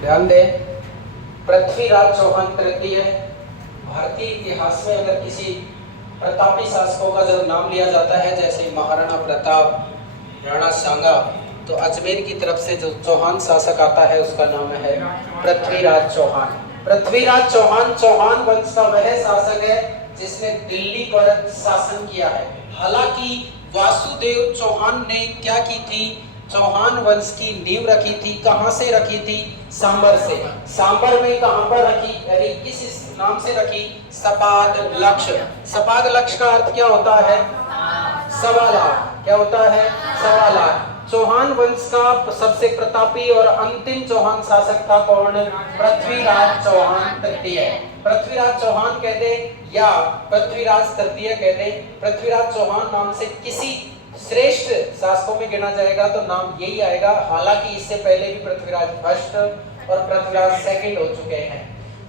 ध्यान दें, पृथ्वीराज चौहान तृतीय। भारतीय इतिहास में अगर किसी प्रतापी शासकों का जब नाम लिया जाता है, जैसे महाराणा प्रताप, राणा सांगा, तो अजमेर की तरफ से जो चौहान शासक आता है उसका नाम है पृथ्वीराज चौहान। पृथ्वीराज चौहान चौहान वंश का वह शासक है जिसने दिल्ली पर शासन किया है। हालांकि वासुदेव चौहान ने क्या की थी, चौहान वंश की नींव रखी थी। कहां से रखी थी? सांबर से। सांबर में कहां पर रखी, यानी किस नाम से रखी? सपाद लक्ष्य। सपाद लक्ष्य का अर्थ क्या होता है? सवा लाख। क्या होता है? सवा लाख। चौहान वंश का सबसे प्रतापी और अंतिम चौहान शासक था कौन? पृथ्वीराज चौहान तृतीय। पृथ्वीराज चौहान कहते या पृथ्वीराज तृतीय कहते। पृथ्वीराज चौहान नाम से किसी श्रेष्ठ शासकों में गिना जाएगा तो नाम यही आएगा। हालांकि इससे पहले भी पृथ्वीराज फर्स्ट और पृथ्वीराज सेकंड हो चुके हैं।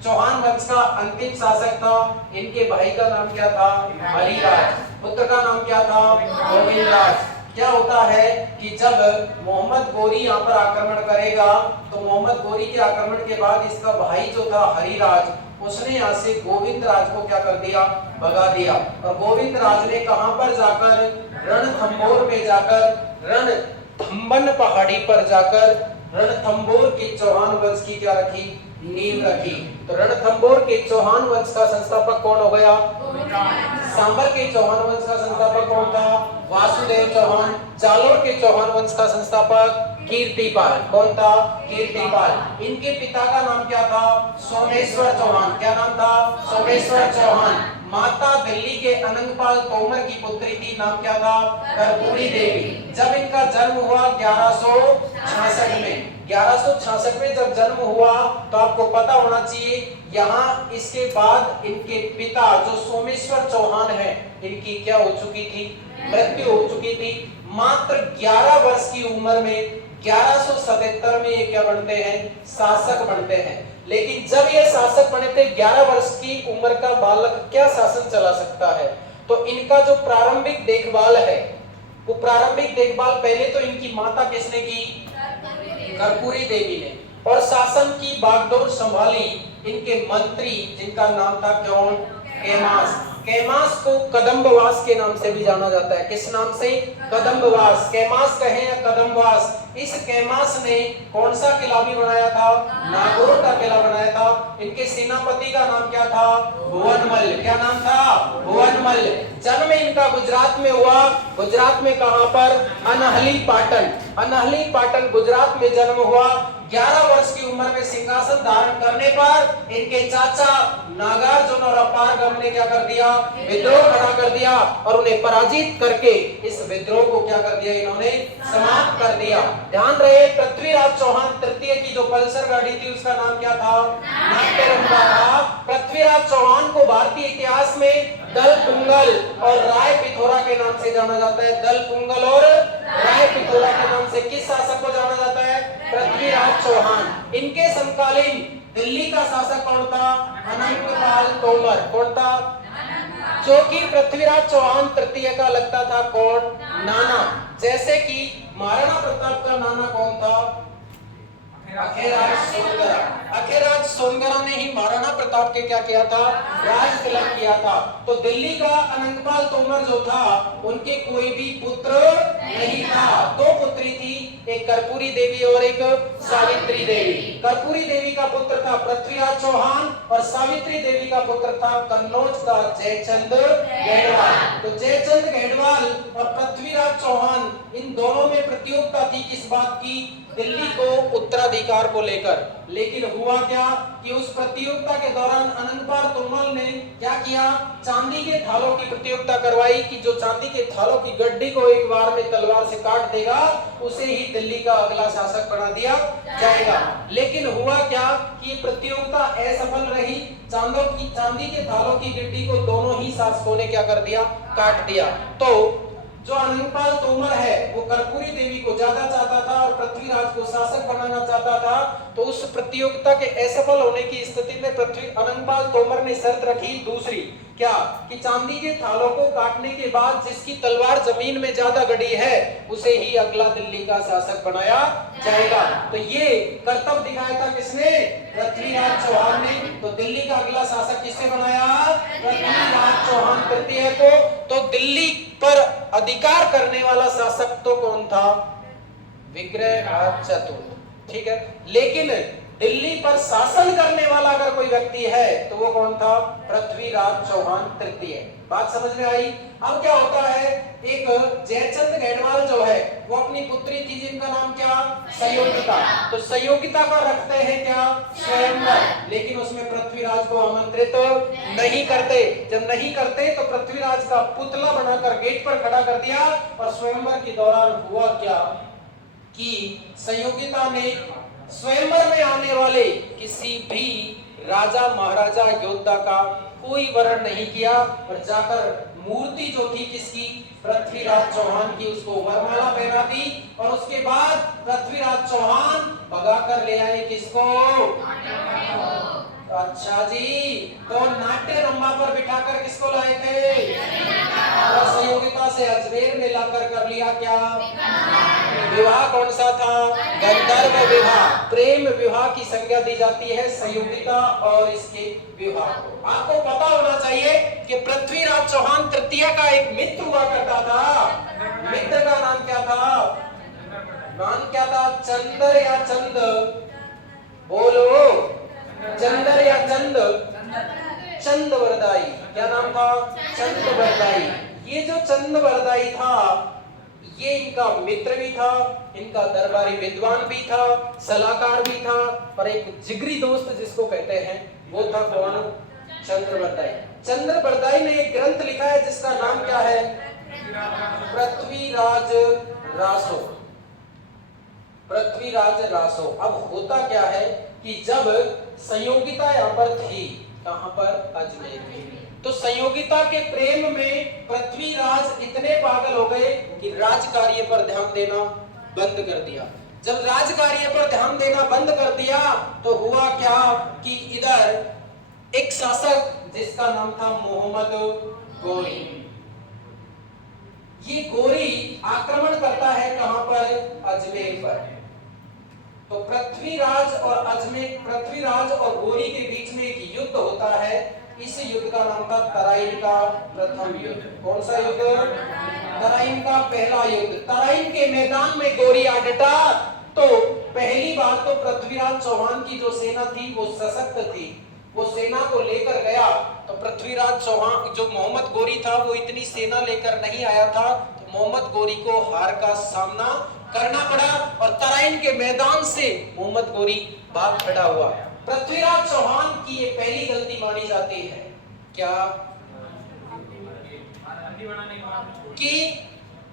चौहान वंश का अंतिम शासक था, इनके भाई का नाम क्या था? हरिराज। पुत्र का नाम क्या था? गोविंदराज। क्या होता है कि जब मोहम्मद गोरी यहाँ पर आक्रमण करेगा तो मोहम्मद गोरी के आक्रमण के बाद इसका भाई जो था हरिराज, उसने यहाँ से गोविंदराज को क्या कर दिया? भगा दिया। और गोविंदराज ने कहां पर जाकर? रणथंबोर में जाकर, रणथंबन पहाड़ी पर जाकर रणथंबोर के चौहान वंश की क्या रखी? नींव रखी। तो रणथंबोर के चौहान वंश का संस्थापक कौन हो गया? सांबर के चौहान वंश का संस्थापक कौन था? वासुदेव चौहान। जालोर के चौहान वंश का संस्थापक कीर्तिपाल। कौन था? कीर्तिपाल। इनके पिता का नाम क्या था? सोमेश्वर चौहान। क्या नाम था? सोमेश्वर चौहान। माता दिल्ली के अनंगपाल तोमर की पुत्री थी, नाम क्या था? कर्पूरी देवी। जब इनका जन्म हुआ 1166 में, 1166 में जब जन्म हुआ तो आपको पता होना चाहिए, यहाँ इसके बाद इनके पिता जो सोमेश्वर चौहान है, इनकी क्या हो चुकी थी? मृत्यु हो चुकी थी। मात्र 11 वर्ष की उम्र में 1177 में ये क्या बनते हैं? शासक बनते हैं। लेकिन जब ये शासक बने थे, 11 वर्ष की उम्र का बालक क्या शासन चला सकता है? तो इनका जो प्रारंभिक देखभाल है, वो प्रारंभिक देखभाल पहले तो इनकी माता किसने की? कर्पूरी देवी ने। और शासन की बागडोर संभाली इनके मंत्री, जिनका नाम था कौन? कैमास। कैमास को कदम्बवास के नाम से भी जाना जाता है। किस नाम से? कदम्बवास। कैमास कहें या कदम्बवास। इस कैमास ने कौन सा किला भी बनाया था? नागौर का किला बनाया था। इनके सेनापति का नाम क्या था? भुवनमल। क्या नाम था? भुवनमल। जन्म इनका गुजरात में हुआ। गुजरात में कहां पर? अनहली पाटन। अनहली पाटन गुजरात में जन्म हुआ। 11 वर्ष की उम्र में सिंहासन धारण करने पर इनके चाचा नागार्जुन और अपारगम ने क्या कर दिया? विद्रोह खड़ा कर दिया और उन्हें पराजित करके इस विद्रोह को क्या कर दिया? इन्होंने समाप्त कर दिया। ध्यान रहे, पृथ्वीराज चौहान तृतीय की जो पल्सर गाड़ी थी उसका नाम क्या था? नाट्यरंगा था। पृथ्वीराज चौहान को भारतीय इतिहास में दल पुंगल और राय पिथोरा के नाम से जाना जाता है। दल पुंगल और राय पिथोरा के नाम से किस शासक को जाना जाता है? पृथ्वीराज चौहान। इनके समकालीन दिल्ली का शासक कौन था? अनंगपाल तोमर। कौन था? जो कि पृथ्वीराज चौहान तृतीय का लगता था कौन? नाना। जैसे कि महाराणा प्रताप का नाना कौन था? अखेराज सोनगरा। अखेराज सोनगरा ने ही महाराणा प्रताप के क्या किया था? राज तिलक किया था। तो दिल्ली का अनंगपाल तोमर जो था, उनके कोई भी पुत्र नहीं था। दो पुत्री थी, एक कर्पूरी देवी और एक सावित्री देवी। कर्पूरी देवी का पुत्र था पृथ्वीराज चौहान और सावित्री देवी का पुत्र था कन्नौज का जयचंद गढ़वाल। तो जयचंद गढ़वाल और पृथ्वीराज चौहान, इन दोनों में प्रतियोगिता थी किस बात की? दिल्ली को उत्तराधिकार को लेकर। लेकिन हुआ क्या कि उस प्रतियोगिता के दौरान अनंगपाल तोमर ने क्या किया? चांदी के थालों की प्रतियोगिता करवाई कि जो चांदी के थालों की गड्डी को एक बार में तलवार से काट देगा, उसे ही दिल्ली का अगला शासक बना दिया जाएगा। लेकिन हुआ क्या कि प्रतियोगिता असफल रही। चांदी के थालों की गड्डी को दोनों ही शासकों ने क्या कर दिया? काट दिया। तो जो अनंगपाल तोमर है वो कर्पूरी देवी को ज्यादा चाहता था और पृथ्वीराज को शासक बनाना चाहता था। तो उस प्रतियोगिता के असफल होने की स्थिति में अनंगपाल तोमर ने शर्त रखी दूसरी, क्या कि चांदी के थालों को काटने के बाद जिसकी तलवार जमीन में ज्यादा गड़ी है उसे ही अगला दिल्ली का शासक बनाया जाएगा। तो ये कर्तव्य दिखाया था किसने? पृथ्वीराज चौहान ने। तो दिल्ली का अगला शासक किसने बनाया? पृथ्वीराज चौहान तृतीय को। तो दिल्ली पर अधिकार करने वाला शासक तो कौन था? विग्रहराज चतुर्थ। ठीक है, लेकिन दिल्ली पर शासन करने वाला अगर कोई व्यक्ति है तो वो कौन था? पृथ्वीराज चौहान तृतीय। बात समझ में आई? अब क्या होता है, एक जयचंद गढ़वाल जो है वो अपनी पुत्री थी जिनका नाम क्या? संयोगिता। तो संयोगिता का रखते हैं क्या? स्वयंवर। लेकिन उसमें पृथ्वीराज को आमंत्रित नहीं करते। जब नहीं करते तो पृथ्वीराज का पुतला बनाकर गेट पर खड़ा कर दिया। और स्वयंवर के दौरान हुआ क्या कि संयोगिता ने स्वयंवर में आने वाले किसी भी राजा महाराजा योद्धा का कोई वरण नहीं किया और जाकर मूर्ति जो थी किसकी? पृथ्वीराज चौहान की, उसको वरमाला पहना दी। और उसके बाद पृथ्वीराज चौहान भगा कर ले आए किसको? अच्छा जी, तो नाट्य रंभा पर बिठाकर किसको लाए थे? और संयोगिता से अजमेर में लाकर कर लिया क्या? विवाह कौन सा था? गंधर्व विवाह। प्रेम विवाह की संज्ञा दी जाती है संयोगिता और इसके विवाह को। आपको पता होना चाहिए कि पृथ्वीराज चौहान तृतीय का एक मित्र हुआ करता था। मित्र का नाम क्या था? नाम क्या था? चंदर या चंद? बोलो, चंदर या चंद? चंदवरदाई। क्या नाम था? चंदवरदाई। ये जो चंदवरदाई था ये इनका मित्र भी था, इनका दरबारी विद्वान भी था, सलाहकार भी था, और एक जिगरी दोस्त जिसको कहते हैं वो था कौन? चंद्रवरदाई। चंद्रवरदाई ने एक ग्रंथ लिखा है जिसका नाम क्या है? पृथ्वीराज रासो। पृथ्वीराज रासो। अब होता क्या है कि जब संयोगिता यहाँ पर थी, कहां पर? अजमेर में, तो संयोगिता के प्रेम में पृथ्वीराज इतने पागल हो गए कि राजकार्य पर ध्यान देना बंद कर दिया। जब राजकार्य पर ध्यान देना बंद कर दिया तो हुआ क्या कि इधर एक शासक जिसका नाम था मोहम्मद गोरी, ये गोरी आक्रमण करता है कहां पर? अजमेर पर। तो पृथ्वीराज और गोरी के बीच में एक युद्ध होता है। इस युद्ध का नाम था तराइन का प्रथम युद्ध। कौन सा युद्ध? तराइन का पहला युद्ध। तराइन के मैदान में गोरी आ डटा। तो पहली बात तो पृथ्वीराज चौहान की जो सेना थी वो सशक्त थी, वो सेना को लेकर गया। तो पृथ्वीराज चौहान जो मोहम्मद गोरी था वो इतनी सेना लेकर नहीं आया था, तो मोहम्मद गोरी को हार का सामना करना पड़ा और तराइन के मैदान से मोहम्मद गोरी भाग खड़ा हुआ। पृथ्वीराज चौहान की ये पहली गलती मानी जाती है क्या? कि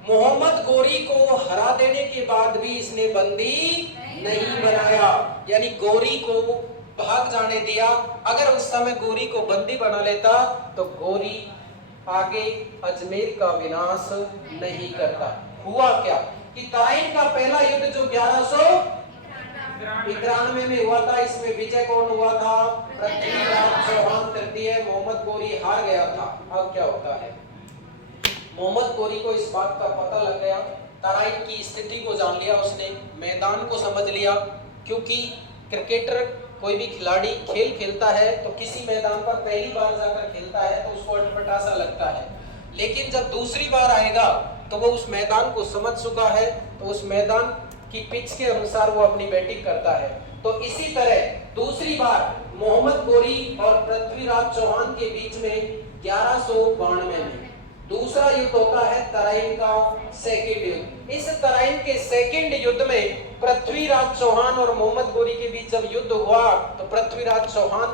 मोहम्मद गोरी को हरा देने के बाद भी इसने बंदी नहीं बनाया, यानी गोरी को भाग जाने दिया। अगर उस समय गोरी को बंदी बना लेता तो गोरी आगे अजमेर का विनाश नहीं करता। हुआ क्या कि तराइन का पहला युद्ध जो 1191 में हुआ था, इसमें विजय कौन हुआ था? पृथ्वीराज चौहान तृतीय। मोहम्मद गोरी हार गया था। अब क्या होता है, मोहम्मद गोरी को इस बात का पता लग गया, तराइन की स्थिति को जान लिया, उसने मैदान को समझ लिया। क्योंकि क्रिकेटर कोई भी खिलाड़ी खेल खेलता है तो किसी मैदान पर पहली बार जाकर खेलता है तो उसको अटपटा सा लगता है, लेकिन जब दूसरी बार आएगा तो वो उस मैदान को समझ चुका है, तो उस मैदान की पिच के अनुसार वो अपनी बैटिंग करता है। तो इसी तरह दूसरी बार मोहम्मद गोरी और पृथ्वीराज चौहान के बीच में 1192 में दूसरा युद्ध होता है, तराइन का सेकंड युद्ध। इस तराइन के सेकंड युद्ध में पृथ्वीराज चौहान और मोहम्मद गोरी के बीच जब युद्ध हुआ तो पृथ्वीराज चौहान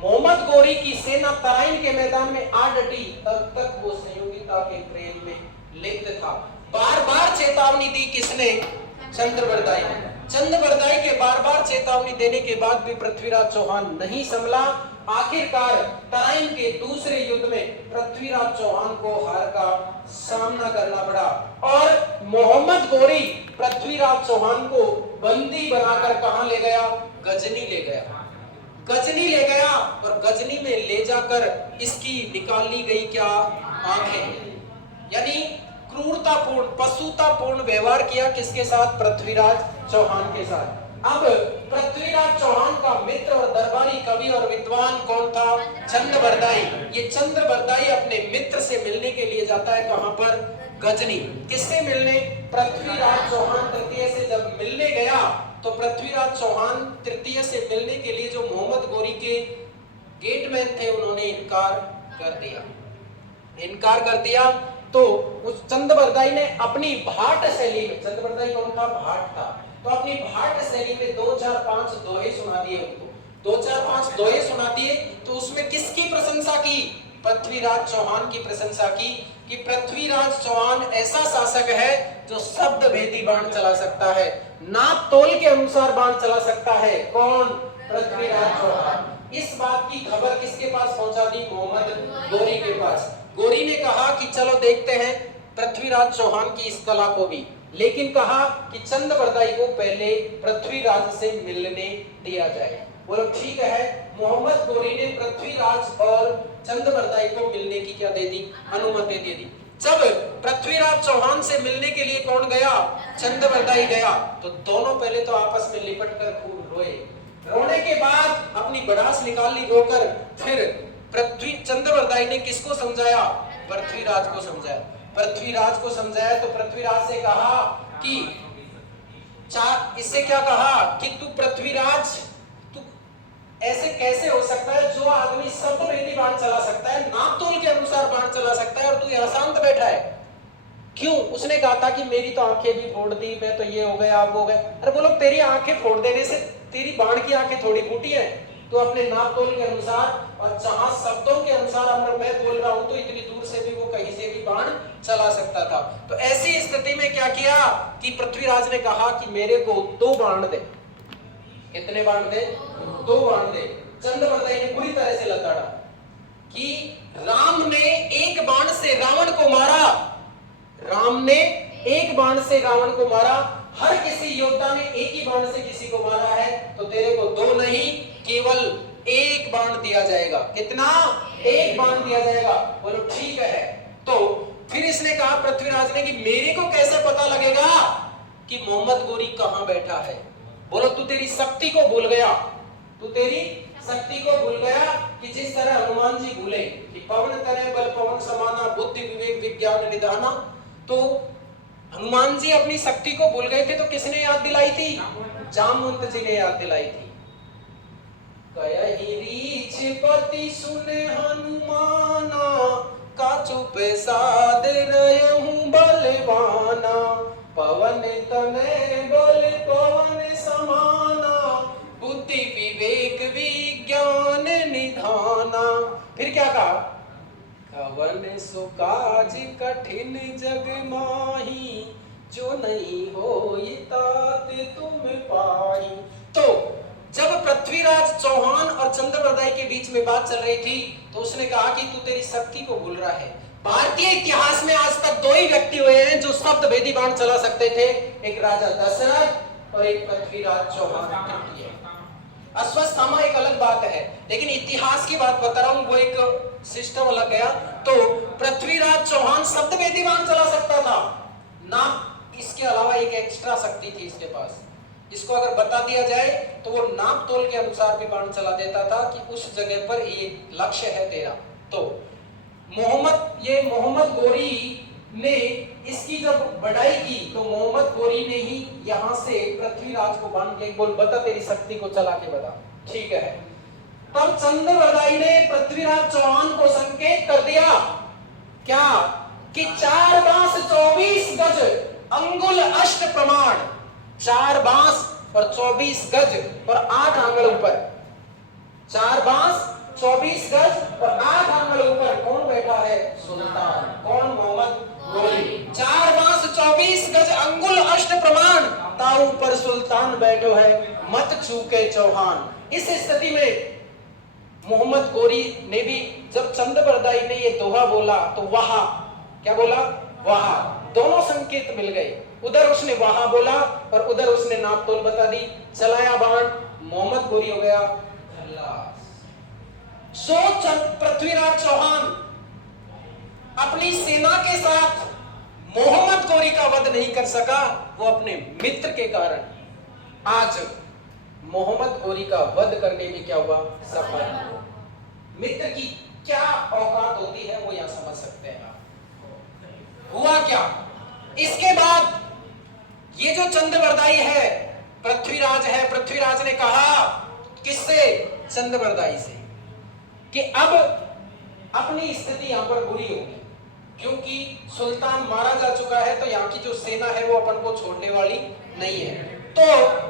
मोहम्मद गोरी की सेना तराइन के मैदान में आ डटी, तब तक वो संयोगिता के प्रेम में लिप्त था। बार बार चेतावनी दी किसने? चंद्रवरदाई ने। चंद्रवरदाई के बार बार चेतावनी देने के बाद भी पृथ्वीराज चौहान नहीं संभला। आखिरकार तराइन के दूसरे युद्ध में पृथ्वीराज चौहान को हार का सामना करना पड़ा और मोहम्मद गोरी पृथ्वीराज चौहान को बंदी बनाकर कहां ले गया? गजनी ले गया। गजनी ले गया और गजनी में ले जाकर इसकी निकाल ली गई क्या? आंखें। यानी क्रूरतापूर्ण, पशुतापूर्ण व्यवहार किया किसके साथ? पृथ्वीराज चौहान के साथ। अब पृथ्वीराज चौहान का मित्र और दरबारी कवि और विद्वान कौन था? चंद्रबरदाई। ये चंद्रबरदाई अपने मित्र से मिलने के लिए जाता है कहां पर? गजनी। किससे मिलने? पृथ्वीराज चौहान तृतीय से जब मिलने गया तो पृथ्वीराज चौहान तृतीय से मिलने के लिए जो मोहम्मद गोरी के गेटमैन थे उन्होंने इनकार कर दिया। तो उस चंद्रबरदाई ने अपनी भाट शैली में, चंद्रबरदाई कौन था? भाट था। तो अपनी भाट शैली में 2 4 5 दोहे सुना दिए उनको। 2 4 5 दोहे सुना दिए। तो उसमें किसकी प्रशंसा की? पृथ्वीराज चौहान की प्रशंसा की कि पृथ्वीराज चौहान ऐसा शासक है जो शब्द भेदी बाण चला सकता है, नाप तोल के अनुसार बाण चला सकता है। कौन? पृथ्वीराज चौहान। इस बात की खबर किसके पास पहुंचा दी? मोहम्मद गोरी के पास। गोरी ने कहा कि चलो देखते हैं पृथ्वीराज चौहान की इस कला को भी, लेकिन कहा कि चंद्रबरदाई को पहले पृथ्वीराज से मिलने दिया जाए। बोलो ठीक है। मोहम्मद गोरी ने पृथ्वीराज और चंद्रबरदाई को मिलने की क्या दे दी? अनुमति दे दी। जब पृथ्वीराज चौहान से मिलने के लिए कौन गया? चंद्रबरदाई गया। तो दोनों पहले तो आपस में लिपट कर खूब रोए। रोने के बाद अपनी भड़ास निकाल ली रोकर। फिर चंद्रबरदाई ने किसको समझाया? पृथ्वीराज को समझाया। पृथ्वीराज को समझाया तो पृथ्वीराज से कहा कि इससे क्या कहा कि तू पृथ्वीराज, तू ऐसे कैसे हो सकता है? जो आदमी शब्द भेदी बाण चला सकता है, नाप तोल के अनुसार बाण चला सकता है, और तू यहाँ शांत बैठा है क्यों? उसने कहा था कि मेरी तो आंखें भी फोड़ दी, मैं तो ये हो गया, आप हो गए। अरे बोलो, तेरी आंखें फोड़ देने से तेरी बाण की आंखें थोड़ी फूटी है। तो अपने नाप तोल के अनुसार और जहां शब्दों के अनुसार अगर मैं बोल रहा हूं तो इतनी दूर से भी वो कहीं से भी बाण चला सकता था। तो ऐसी स्थिति में क्या किया कि पृथ्वीराज ने कहा कि मेरे को 2 बाण दे। कितने बाण दे? 2 बाण दे। चंद्रबरदाई ने पूरी तरह से लताड़ा कि राम ने एक बाण से रावण को मारा, राम ने एक बाण से रावण को मारा। हर किसी योद्धा ने एक ही बाण से किसी को मारा है, तो तेरे को 2 नहीं केवल 1 बाण दिया जाएगा। कितना? 1 बाण दिया जाएगा। बोलो ठीक है। तो फिर इसने कहा पृथ्वीराज ने कि मेरे को कैसे पता लगेगा कि मोहम्मद गोरी कहां बैठा है? बोलो, तू तेरी शक्ति को भूल गया, तू तेरी शक्ति को भूल गया कि जिस तरह हनुमान जी भूले कि पवन तनय बल पवन समाना बुद्धि विवेक विज्ञान निधाना। तो हनुमान जी अपनी शक्ति को भूल गए थे, तो किसने याद दिलाई थी? जामवंत जी ने याद दिलाई थी। कयहि रीछ पति सुने हनुमाना, काचु प्रसाद रहूं बलवाना, पवन तनय बल पवन समाना, बुद्धि विवेक विज्ञान निधाना। फिर क्या कहा? कवन सो काज कठिन जग माही, जो नहीं होई तात तुम पाई। तो जब पृथ्वीराज चौहान और चंद्रबरदाई के बीच में बात चल रही थी तो उसने कहा कि तू तेरी शक्ति को भूल रहा है। भारतीय इतिहास में आज तक 2 ही व्यक्ति हुए हैं जो शब्द भेदी बाण चला सकते थे, एक राजा दशरथ और एक पृथ्वीराज चौहान। अश्वत्थामा एक अलग बात है, लेकिन इतिहास की बात बता रहा हूं, वो एक सिस्टम अलग गया। तो पृथ्वीराज चौहान शब्द भेदी बाण चला सकता था ना, इसके अलावा एक एक्स्ट्रा शक्ति थी इसके पास। इसको अगर बता दिया जाए तो वो नाप तोल के अनुसार भी बाण चला देता था कि उस जगह पर ये लक्ष्य है तेरा। तो मोहम्मद गोरी ने इसकी जब बढ़ाई की तो मोहम्मद गोरी ने ही यहां से पृथ्वीराज को बांध के बोल, बता तेरी शक्ति को चला के बता। ठीक है। तब चंद्रबरदाई ने पृथ्वीराज चौहान को संकेत कर दिया क्या कि 4 बांस 24 गज अंगुल अष्ट प्रमाण, 4 बांस और 24 गज और 8 आंगल ऊपर। 4 बांस 24 गज और 8 आंगल ऊपर कौन बैठा है? सुल्तान। कौन? मोहम्मद गोरी। 4 बांस 24 गज अंगुल अष्ट प्रमाण, ताऊ पर सुल्तान बैठो है, मत चूके चौहान। इस स्थिति में मोहम्मद गोरी ने भी जब चंद्रबरदाई ने ये दोहा बोला तो वहां क्या बोला? वहां। दोनों संकेत मिल गए, उधर उसने वहां बोला और उधर उसने नाप तोल बता दी। चलाया बाण, मोहम्मद गोरी हो गया जो पृथ्वीराज चौहान अपनी सेना के साथ मोहम्मद गौरी का वध नहीं कर सका, वो अपने मित्र के कारण आज मोहम्मद गौरी का वध करने में क्या हुआ, सफल। मित्र की क्या औकात होती है वो यहां समझ सकते हैं आप। हुआ क्या, इसके बाद ये जो चंद्रवरदाई है, पृथ्वीराज है, पृथ्वीराज ने कहा किससे, चंद्रवरदाई से, कि अब अपनी स्थिति यहां पर बुरी होगी, क्योंकि सुल्तान मारा जा चुका है, तो यहाँ की जो सेना है वो अपन को छोड़ने वाली नहीं है। तो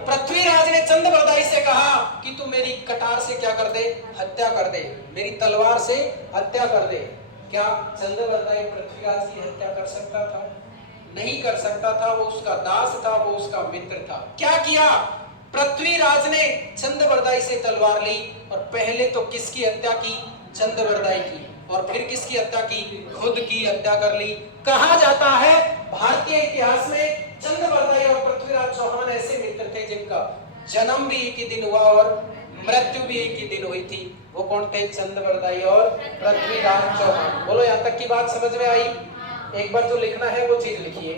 पृथ्वीराज ने चंद्रवरदाई से कहा कि तू मेरी कटार से क्या कर दे, हत्या कर दे, मेरी तलवार से हत्या कर दे। क्या चंद्रवरदाई पृथ्वीराज की हत्या कर सकता था? नहीं कर सकता था, वो उसका दास था, वो उसका मित्र था। क्या किया पृथ्वीराज ने, चंद्रवरदाई से तलवार ली और पहले तो किसकी हत्या की, चंद्रवरदाई की, और फिर किसकी हत्या की, खुद की हत्या कर ली। कहा जाता है भारतीय इतिहास में चंद्रवरदाई और पृथ्वीराज चौहान ऐसे मित्र थे जिनका जन्म भी एक ही दिन हुआ और मृत्यु भी एक ही दिन हुई थी। वो कौन थे, चंद्रवरदाई और पृथ्वीराज चौहान। बोलो, यहां तक की बात समझ में आई? एक बार जो लिखना है वो चीज लिखिए।